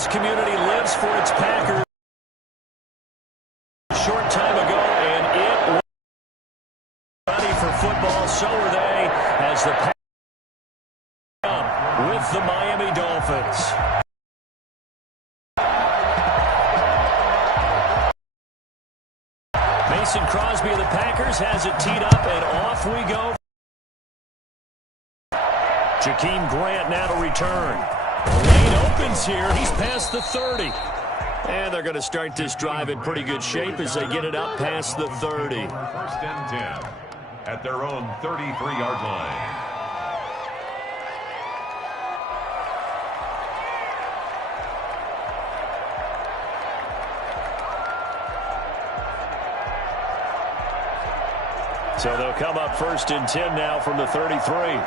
This community lives for its Packers. A short time ago, and it was ready for football. So are they, as the Packers up with the Miami Dolphins. Mason Crosby of the Packers has it teed up, and off we go. Jakeem Grant now to return. The lane opens here. He's past the 30. And they're going to start this drive in pretty good shape as they get it up past the 30. First and 10 at their own 33-yard line. So they'll come up first and 10 now from the 33.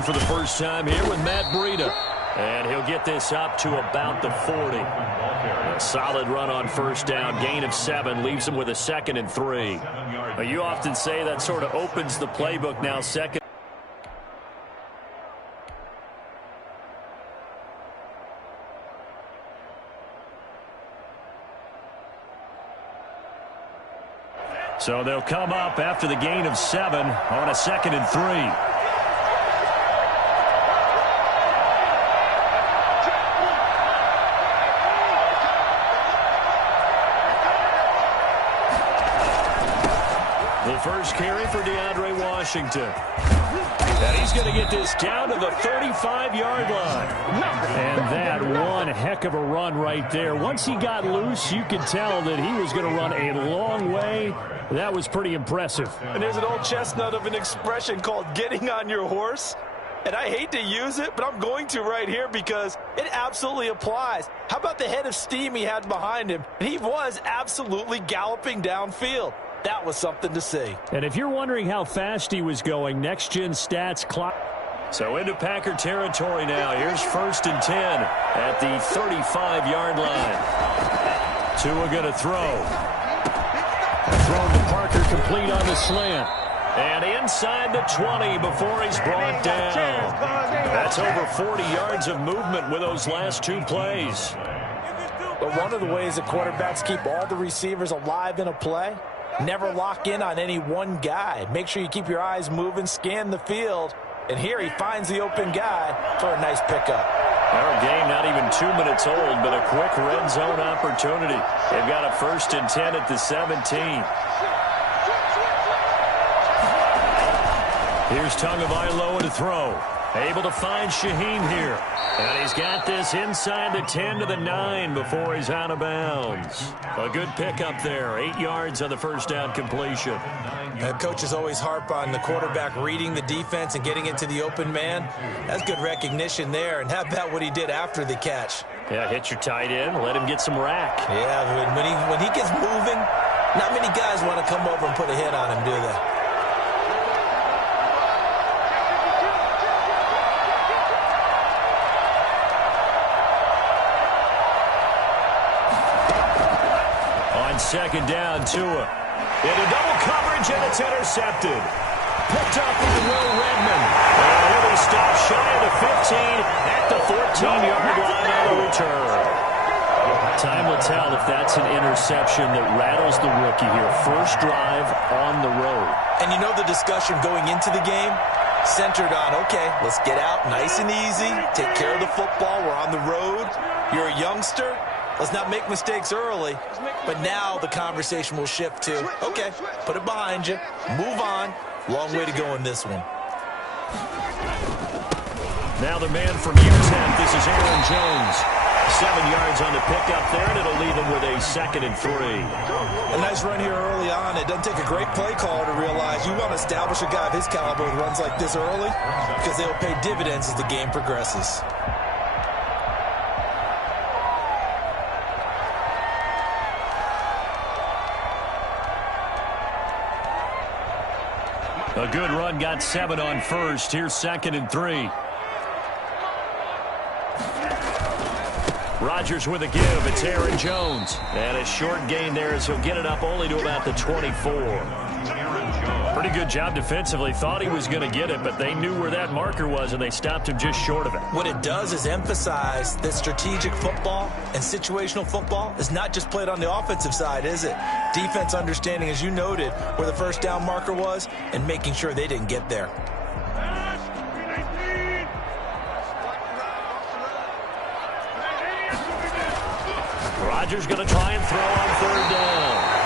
For the first time here with Matt Breida. And he'll get this up to about the 40. A solid run on first down. Gain of 7 leaves him with a 2nd and 3. You often say that sort of opens the playbook now. Second. So they'll come up after the gain of 7 on a 2nd and 3. First carry for DeAndre Washington. And he's going to get this down to the 35-yard line. And that one heck of a run right there. Once he got loose, you could tell that he was going to run a long way. That was pretty impressive. And there's an old chestnut of an expression called getting on your horse. And I hate to use it, but I'm going to right here because it absolutely applies. How about the head of steam he had behind him? He was absolutely galloping downfield. That was something to see. And if you're wondering how fast he was going, next-gen stats clock. So into Packer territory now. Here's first and 10 at the 35-yard line. Tua going to throw. Thrown to Parker, complete on the slant. And inside the 20 before he's brought down. That's over 40 yards of movement with those last 2 plays. But one of the ways that quarterbacks keep all the receivers alive in a play, never lock in on any one guy. Make sure you keep your eyes moving, scan the field. And here he finds the open guy for a nice pickup. Our game not even 2 minutes old, but a quick red zone opportunity. They've got a first and 10 at the 17. Here's Tagovailoa to throw. Able to find Shaheen here. And he's got this inside the 10 to the 9 before he's out of bounds. A good pickup there. 8 yards on the first down completion. Coaches always harp on the quarterback reading the defense and getting into the open man. That's good recognition there. And how about what he did after the catch? Yeah, hit your tight end. Let him get some rack. Yeah, when he gets moving, not many guys want to come over and put a hit on him, do they? Second down, Tua. Into double coverage, and it's intercepted. Picked up with Will Redmond. And he'll be stopped shy of the 15 at the 14-yard line on the return. Time will tell if that's an interception that rattles the rookie here. First drive on the road. And you know the discussion going into the game? Centered on, okay, let's get out nice and easy. Take care of the football. We're on the road. You're a youngster. Let's not make mistakes early. But now the conversation will shift to, okay, put it behind you. Move on. Long way to go in this one. Now the man from UTEP, this is Aaron Jones. 7 yards on the pickup there, and it'll leave him with a 2nd and 3. A nice run here early on. It doesn't take a great play caller to realize you want to establish a guy of his caliber with runs like this early because they'll pay dividends as the game progresses. A good run, got 7 on first. Here's 2nd and 3. Rodgers with a give. It's Aaron Jones. And a short gain there as he'll get it up only to about the 24. Pretty good job defensively. Thought he was going to get it, but they knew where that marker was, and they stopped him just short of it. What it does is emphasize that strategic football and situational football is not just played on the offensive side, is it? Defense understanding, as you noted, where the first down marker was and making sure they didn't get there. Rodgers going to try and throw on third down.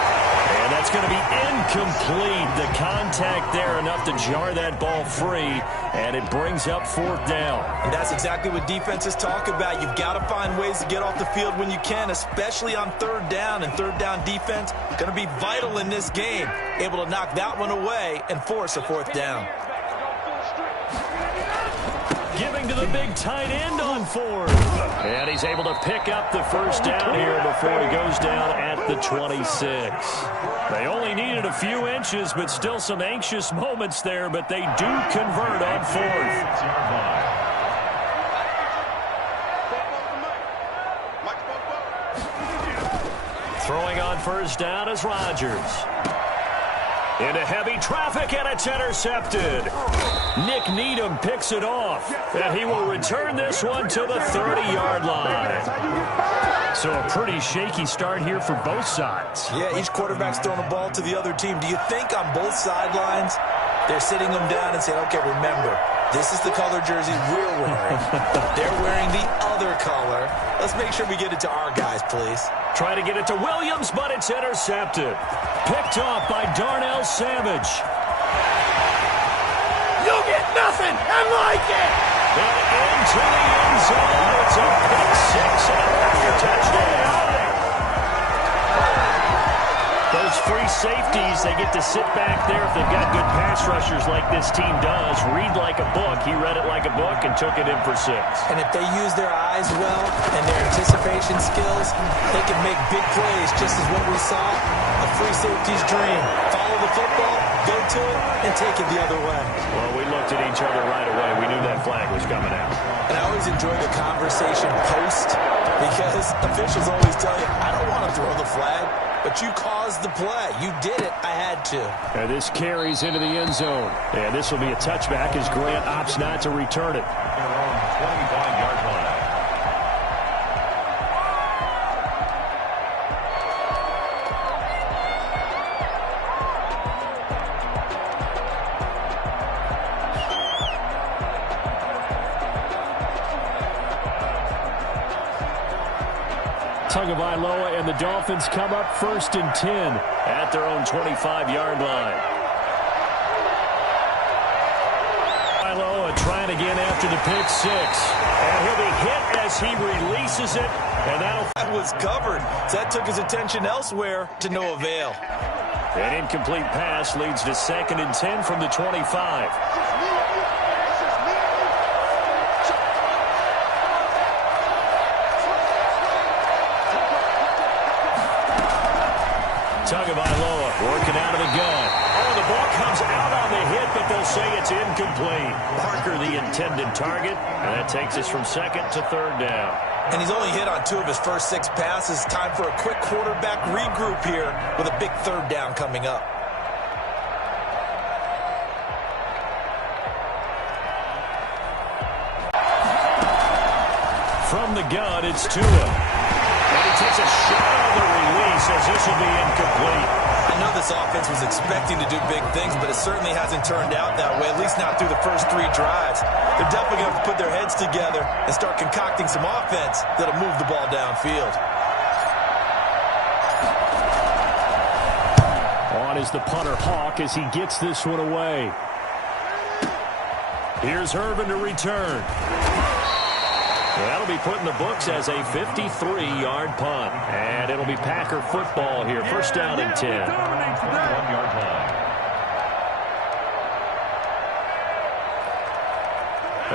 And that's going to be incomplete. The contact there enough to jar that ball free, and it brings up fourth down. And that's exactly what defenses talk about. You've got to find ways to get off the field when you can, especially on third down. And third down defense going to be vital in this game, able to knock that one away and force a fourth down. Giving to the big tight end on fourth. And he's able to pick up the first down here before he goes down at the 26. They only needed a few inches, but still some anxious moments there, but they do convert on fourth. Throwing on first down is Rodgers. Into heavy traffic, and it's intercepted. Nick Needham picks it off, and he will return this one to the 30-yard line. So a pretty shaky start here for both sides. Yeah, each quarterback's throwing the ball to the other team. Do you think on both sidelines they're sitting them down and saying, okay, remember, this is the color jersey we're wearing. They're wearing the other color. Let's make sure we get it to our guys, please. Try to get it to Williams, but it's intercepted. Picked off by Darnell Savage. You get nothing and like it. And into the end zone. It's a pick six and a Packer touchdown. Those free safeties, they get to sit back there if they've got good pass rushers like this team does. Read like a book. He read it like a book and took it in for 6. And if they use their eyes well and their anticipation skills, they can make big plays, just as what we saw, a free safety's dream. Follow the football, go to it, and take it the other way. Well, we looked at each other right away. We knew that flag was coming out. And I always enjoy the conversation post, because officials always tell you, I don't want to throw the flag. But you caused the play. You did it. I had to. And this carries into the end zone. And this will be a touchback as Grant opts not to return it. 25-yard line. Tagovailoa and the Dolphins come up 1st and 10 at their own 25-yard line. Tagovailoa trying again after the pick 6. And he'll be hit as he releases it. And that was covered. So that took his attention elsewhere to no avail. An incomplete pass leads to 2nd and 10 from the 25. Tagovailoa working out of the gun. Oh, the ball comes out on the hit, but they'll say it's incomplete. Parker the intended target, and that takes us from 2nd to 3rd down. And he's only hit on 2 of his first 6 passes. Time for a quick quarterback regroup here with a big 3rd down coming up. From the gun, it's Tua. And he takes a shot on the release as this will be incomplete. I know this offense was expecting to do big things, but it certainly hasn't turned out that way, at least not through the first 3 drives. They're definitely going to have to put their heads together and start concocting some offense that'll move the ball downfield. On is the punter Hawk as he gets this one away. Here's Herman to return. That'll be put in the books as a 53-yard punt. And it'll be Packer football here. 1st down and 10. 1-yard line.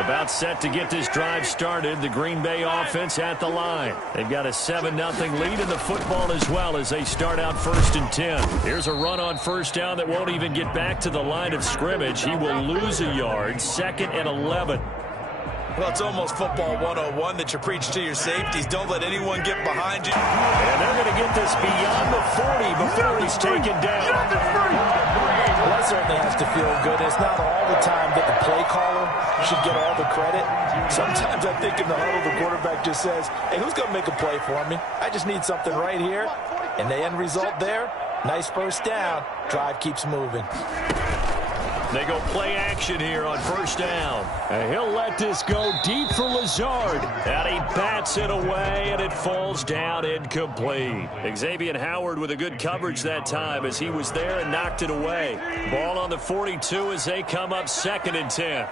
About set to get this drive started. The Green Bay offense at the line. They've got a 7-0 lead in the football as well as they start out 1st and 10. Here's a run on 1st down that won't even get back to the line of scrimmage. He will lose a yard. 2nd and 11. Well, it's almost football 101 that you preach to your safeties. Don't let anyone get behind you. And they're going to get this beyond the 40 before he's taken down. Well, that certainly has to feel good. It's not all the time that the play caller should get all the credit. Sometimes I think in the huddle, the quarterback just says, hey, who's going to make a play for me? I just need something right here. And the end result there, nice first down. Drive keeps moving. They go play action here on first down. And he'll let this go deep for Lazard. And he bats it away, and it falls down incomplete. Xavier Howard with a good coverage that time as he was there and knocked it away. Ball on the 42 as they come up 2nd and 10.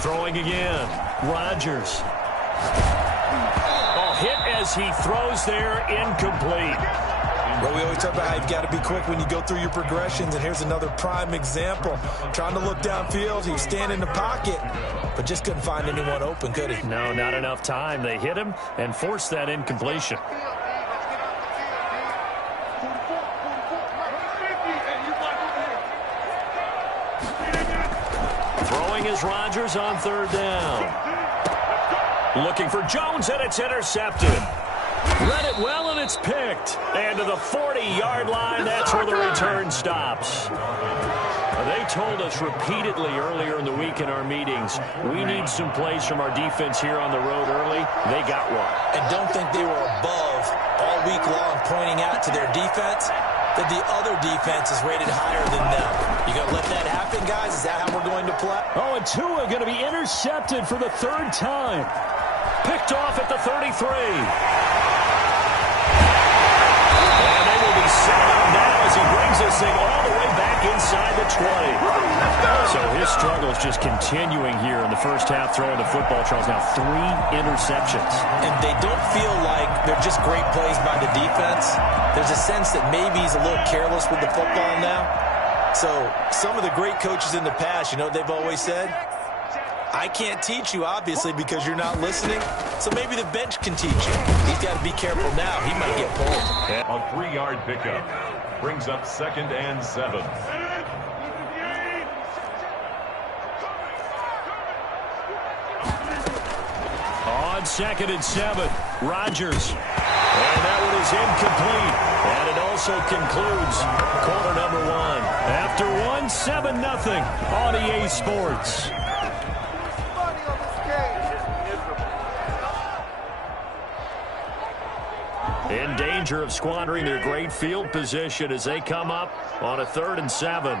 Throwing again. Rodgers. Hit as he throws there, incomplete. Well, we always talk about how you've got to be quick when you go through your progressions, and here's another prime example. Trying to look downfield, he was standing in the pocket, but just couldn't find anyone open, could he? No, not enough time. They hit him and forced that incompletion. Throwing is Rodgers on 3rd down. Looking for Jones, and it's intercepted. Read it well, and it's picked. And to the 40-yard line, that's where the return stops. They told us repeatedly earlier in the week in our meetings, we need some plays from our defense here on the road early. They got one. And don't think they were above all week long pointing out to their defense that the other defense is rated higher than them. You going to let that happen, guys? Is that how we're going to play? Oh, and Tua going to be intercepted for the 3rd time. Picked off at the 33. And they will be set up now as he brings this thing all the way back inside the 20. So his struggle is just continuing here in the first half, throwing the football. Charles, now 3 interceptions. And they don't feel like they're just great plays by the defense. There's a sense that maybe he's a little careless with the football now. So some of the great coaches in the past, you know what they've always said? I can't teach you, obviously, because you're not listening. So maybe the bench can teach you. He's got to be careful now. He might get pulled. A 3-yard pickup brings up 2nd and 7. On 2nd and 7, Rodgers. And that one is incomplete. And it also concludes quarter number 1. After 7-0 on EA Sports. In danger of squandering their great field position as they come up on a 3rd and 7.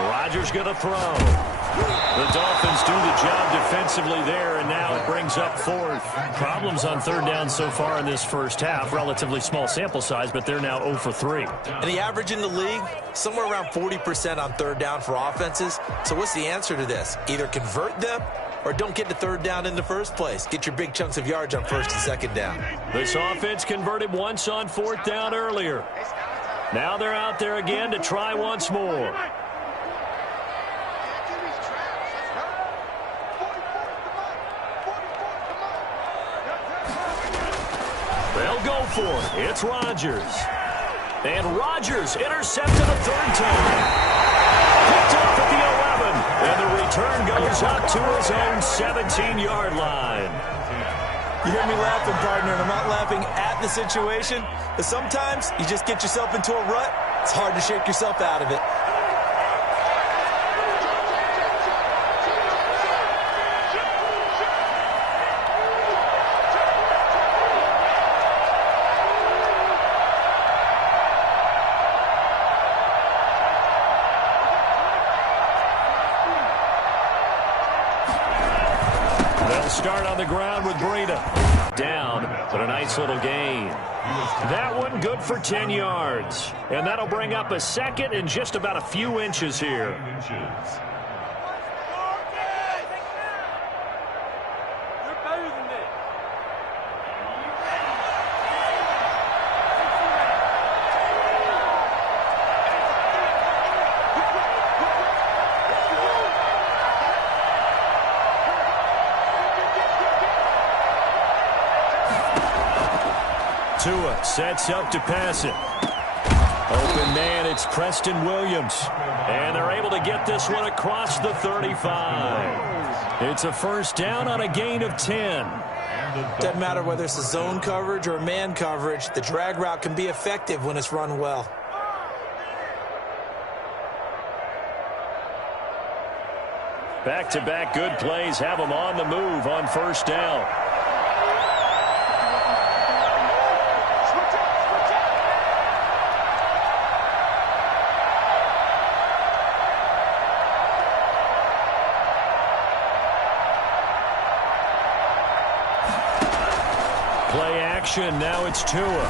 Rodgers going to throw. The Dolphins do the job defensively there, and now it brings up 4th. Problems on 3rd down so far in this first half. Relatively small sample size, but they're now 0 for 3. And the average in the league, somewhere around 40% on 3rd down for offenses. So what's the answer to this? Either convert them or don't get to 3rd down in the first place. Get your big chunks of yards on 1st and 2nd down. This offense converted once on 4th down earlier. Now they're out there again to try once more. They'll go for it. It's Rodgers. And Rodgers intercepted a 3rd time. Picked off at the 11. And the return goes up to his own 17-yard line. You hear me laughing, partner, and I'm not laughing at the situation. But sometimes you just get yourself into a rut. It's hard to shake yourself out of it. Start on the ground with Breida. Down, but a nice little gain. That one good for 10 yards. And that'll bring up a 2nd and just about a few inches here. Tua sets up to pass it. Open man, it's Preston Williams. And they're able to get this one across the 35. It's a first down on a gain of 10. Doesn't matter whether it's a zone coverage or man coverage, the drag route can be effective when it's run well. Back-to-back good plays have them on the move on first down. Play action, now it's Tua.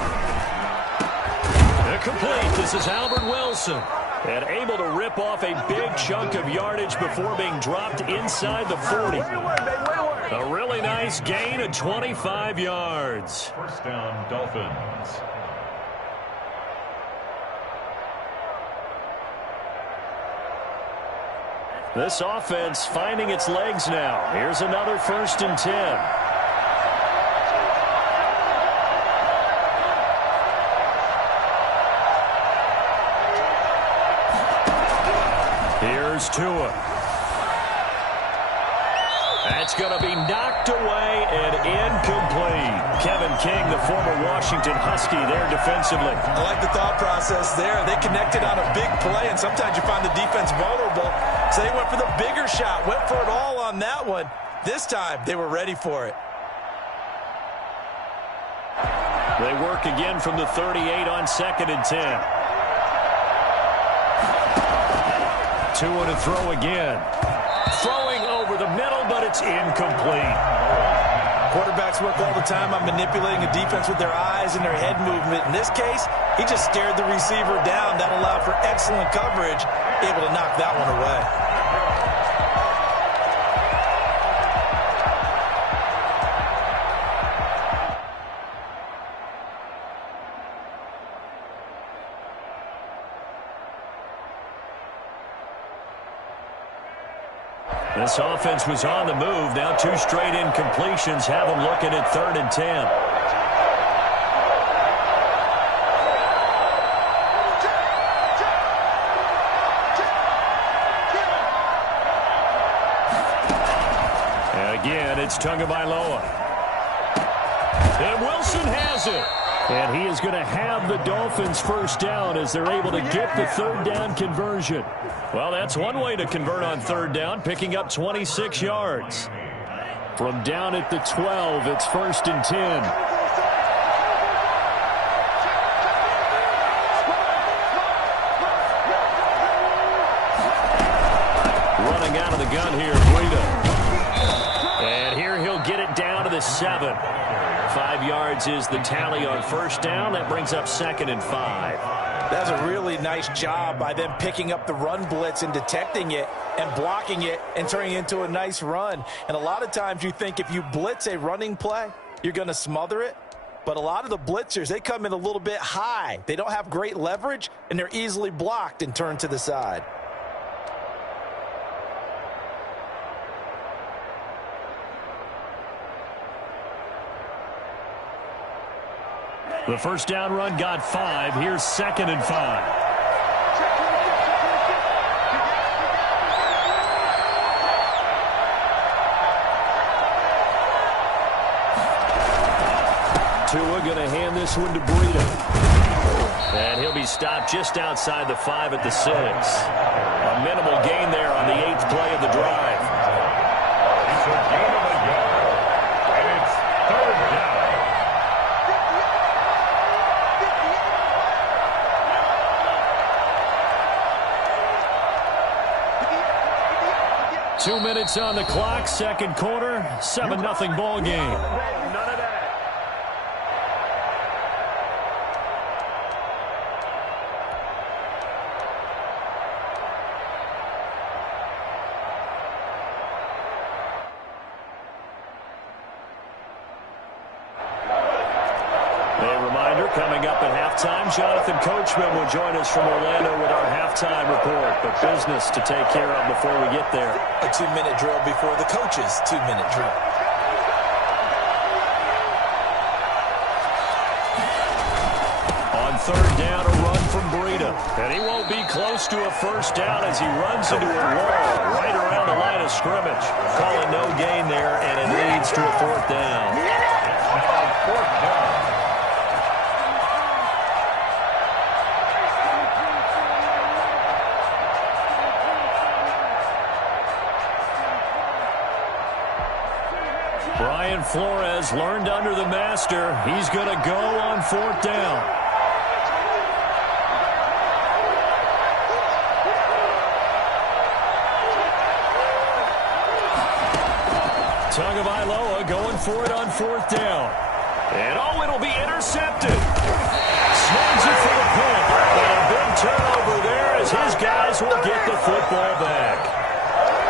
Complete, this is Albert Wilson. And able to rip off a big chunk of yardage before being dropped inside the 40. A really nice gain of 25 yards. First down, Dolphins. This offense finding its legs now. Here's another 1st and 10. Here's Tua. That's going to be knocked away and incomplete. Kevin King, the former Washington Husky, there defensively. I like the thought process there. They connected on a big play, and sometimes you find the defense vulnerable. So they went for the bigger shot, went for it all on that one. This time, they were ready for it. They work again from the 38 on 2nd and 10. Tua to throw again. Throwing over the middle, but it's incomplete. Quarterbacks work all the time on manipulating a defense with their eyes and their head movement. In this case, he just stared the receiver down. That allowed for excellent coverage, able to knock that one away. This offense was on the move. Now 2 straight incompletions have them looking at 3rd and 10. And again, it's Tagovailoa. And Wilson has it. And he is going to have the Dolphins first down as they're able to get the 3rd down conversion. Well, that's one way to convert on 3rd down, picking up 26 yards. From down at the 12, it's 1st and 10. Running out of the gun here, Breida. And here he'll get it down to the 7. 5 yards is the tally on first down. That brings up 2nd and 5. That's a really nice job by them picking up the run blitz and detecting it and blocking it and turning it into a nice run. And a lot of times you think if you blitz a running play, you're going to smother it. But a lot of the blitzers, they come in a little bit high. They don't have great leverage, and they're easily blocked and turned to the side. The first down run got 5. Here's 2nd and 5. Tua going to hand this one to Breida. And he'll be stopped just outside the 5 at the 6. A minimal gain there on the 8th play of the drive. It's a gain of a yard, and it's 3rd down. Two minutes on the clock, second quarter, 7-0 ball game. None of that. A reminder, coming up at halftime, Jonathan Coachman will join us from Orlando with our halftime report. But business to take care of before we get there. A 2-minute drill before the coach's 2-minute drill. third down, a run from Breida. And he won't be close to a first down as he runs into a wall right around the line of scrimmage. Calling no gain there, and it leads to a fourth down. Fourth down. Brian Flores learned under the master. He's going to go on fourth down. Tagovailoa going for it on fourth down. And it'll be intercepted. Snags it for the punt. And a big turnover there as his guys will get the football back.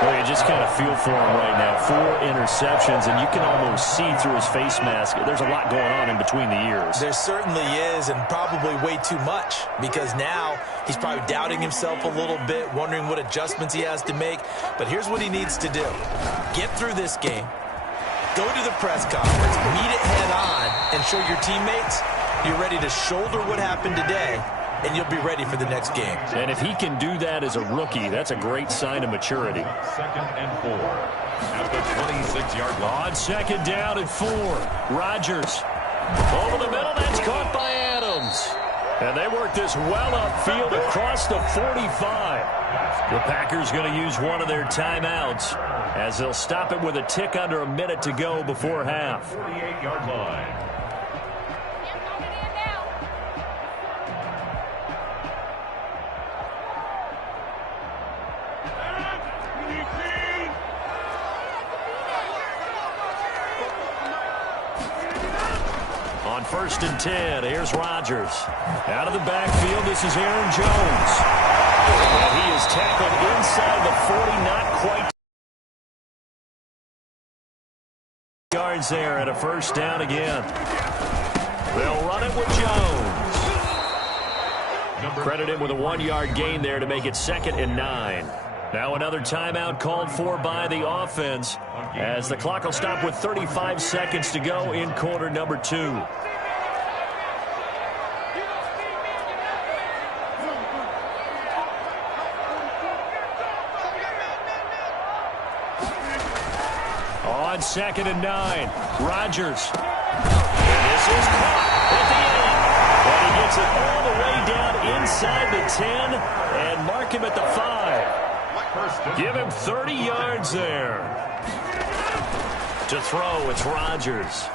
Well, you just kind of feel for him right now. 4 interceptions, and you can almost see through his face mask. There's a lot going on in between the ears. There certainly is, and probably way too much, because now he's probably doubting himself a little bit, wondering what adjustments he has to make. But here's what he needs to do. Get through this game. Go to the press conference, meet it head on, and show your teammates you're ready to shoulder what happened today, and you'll be ready for the next game. And if he can do that as a rookie, that's a great sign of maturity. Second and 4 at the 26-yard line. On second down and 4. Rodgers over the middle. That's caught by Adams. And they work this well upfield across the 45. The Packers going to use one of their timeouts as they'll stop it with a tick under a minute to go before half. 48-yard line. On first and 10, here's Rodgers. Out of the backfield, this is Aaron Jones. And he is tackled inside the 40, not quite yards there, and a first down again. They'll run it with Jones. Credit him with a 1-yard gain there to make it 2nd and 9. Now another timeout called for by the offense as the clock will stop with 35 seconds to go in quarter number 2. On 2nd and 9, Rodgers. And this is caught at the end. And he gets it all the way down inside the 10 and mark him at the 5. Give him 30 yards there. To throw, it's Rodgers.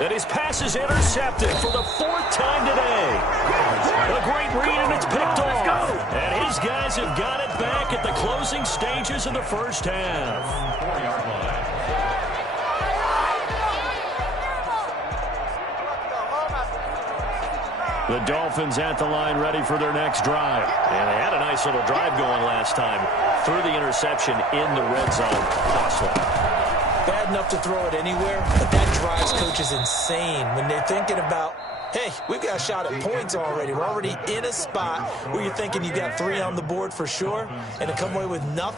And his pass is intercepted for the 4th time today. A great read, and it's picked off. And his guys have got it back at the closing stages of the first half. 4-yard line. The Dolphins at the line ready for their next drive. And they had a nice little drive going last time. Threw the interception in the red zone. Costly. Bad enough to throw it anywhere, but that drives coaches insane when they're thinking about, hey, we've got a shot at points already. We're already in a spot where you're thinking you got 3 on the board for sure, and to come away with nothing.